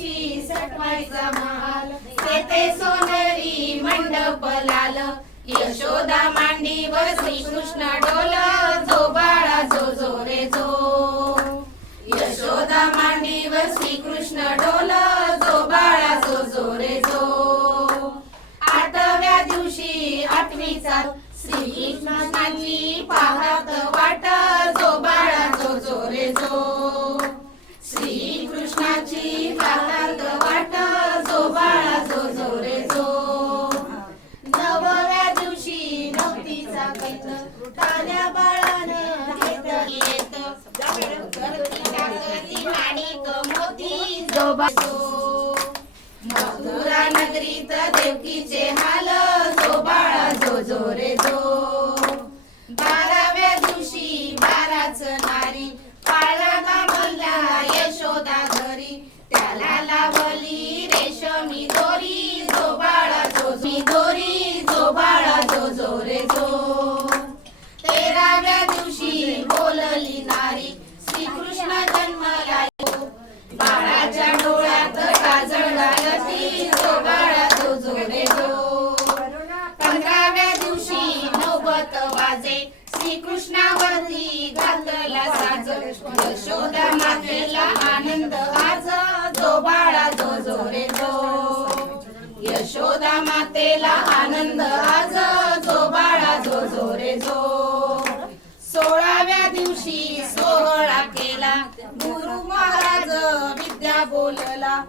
दिवशी सटवायचा महाल. तेथे सोनरी मंडप लाल यशोदा मांडी वर श्रीकृष्ण डोल. जो बाळा जो जो रे जो. यशोदा मांडीवर श्री कृष्ण डोल. जो बाळा जो जो रे जो. आठव्या दिवशी आठवीचा श्रीकृष्णाची पाहत वाट तान्या बाळानं येत. करती टाकती माणिक मोती जो बाजो मथुरा नगरीत देवकीचे हाल जो बाळा जो जो रे जो बाराव्या दिवशी बाराच नारी पाळला म्हणला यशोदा घरी त्याला लावली रेशमी दोरी जो बाळा जो मी दोरी जो बाळा जो जो रे जो तेराव्या दिवशी बोलली नारी श्रीकृष्ण जन्मला येतो. बाळाच्या डोळ्यात काजळ घालती जो बाळा जो जो रे जो पंधराव्या दिवशी नौबत वाजे कृष्णावरती घातला साज. यशोदा मातेला आनंद आज जो बाळा जो जो रे जो. यशोदा मातेला आनंद आज जो बाळा जो जो रे जो. सोळाव्या दिवशी सोहळा केला. गुरु महाराज विद्या बोलला.